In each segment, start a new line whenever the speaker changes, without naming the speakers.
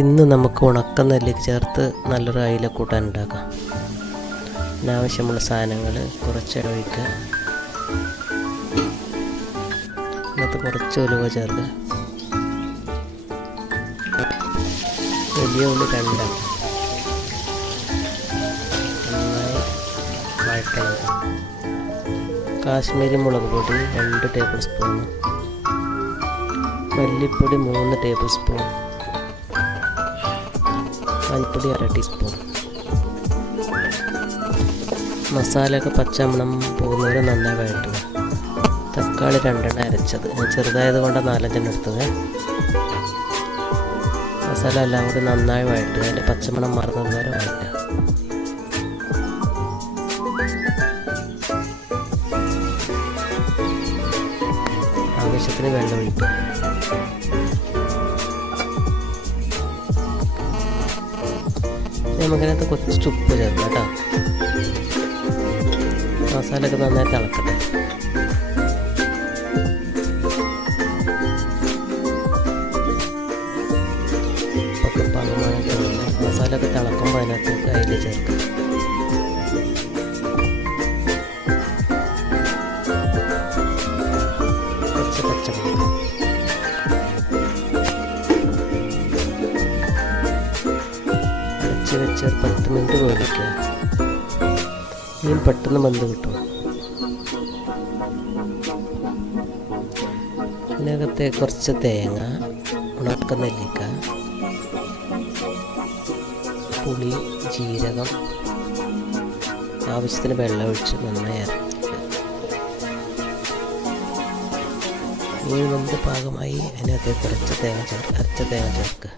ഇന്ന് നമുക്ക് ഉണക്ക നെല്ലിക്ക് ചേർത്ത് നല്ലൊരു അയില കൂട്ടാൻ ഉണ്ടാക്കാം അതിനാവശ്യമുള്ള സാധനങ്ങൾ കുറച്ചിട ഒഴിക്കുക. കുറച്ച് ഉലുവ ചേർക്കുക. വലിയ ഉള്ളി രണ്ടാണ് നന്നായി കാശ്മീരി മുളക് പൊടി രണ്ട് ടേബിൾ സ്പൂൺ മല്ലിപ്പൊടി മൂന്ന് ടേബിൾ സ്പൂൺ മഞ്ഞൾപ്പൊടി അര ടീസ്പൂൺ മസാലയൊക്കെ പച്ചമണം പോകുന്നവരെ നന്നായി വഴറ്റുക. തക്കാളി രണ്ടെണ്ണം അരച്ചത്. ചെറുതായത് കൊണ്ട് നാലഞ്ചെണ്ണം എടുത്തത്. മസാല എല്ലാം കൂടി നന്നായി വഴറ്റുക. അതിന്റെ പച്ചമണം മാറുന്നത് വരെ വഴറ്റുക. ആവശ്യത്തിന് വെള്ളം ഒഴിക്കുക. നമുക്കതിനകത്ത് കുറച്ച് ഉപ്പ് ചേർക്കാം കേട്ടോ. മസാലയൊക്കെ നന്നായി തിളക്കട്ടെ അടച്ച് വെച്ച് ഒരു പത്ത് മിനിറ്റ് വേവിക്കുക. മീൻ പെട്ടെന്ന് മന്ത് കിട്ടും. ഇതിനകത്ത് കുറച്ച് തേങ്ങ ഉണക്ക നെല്ലിക്ക പുളി ജീരകം ആവശ്യത്തിന് വെള്ളം ഒഴിച്ച് നന്നായി ഇറക്കുക മീൻ മന്ത് പാകമായി അതിനകത്ത് കുറച്ച് തേങ്ങ ചേർ അരച്ച തേങ്ങ ചേർക്കുക.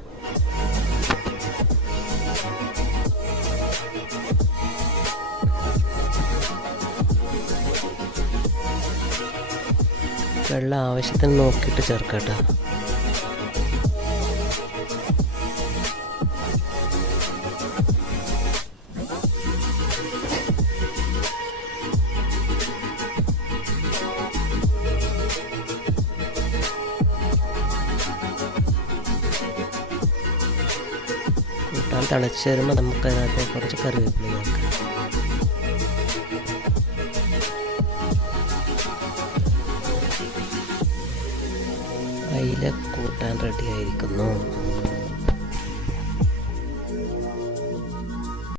വെള്ളം ആവശ്യത്തിന് നോക്കിയിട്ട് ചേർക്കട്ടെ കൂട്ടാൻ തിളച്ച് വരുമ്പോൾ നമുക്ക് അതിനകത്ത് കുറച്ച് കറിവേപ്പില ചേർക്കാം. അയില കൂട്ടാൻ റെഡി ആയിരിക്കുന്നു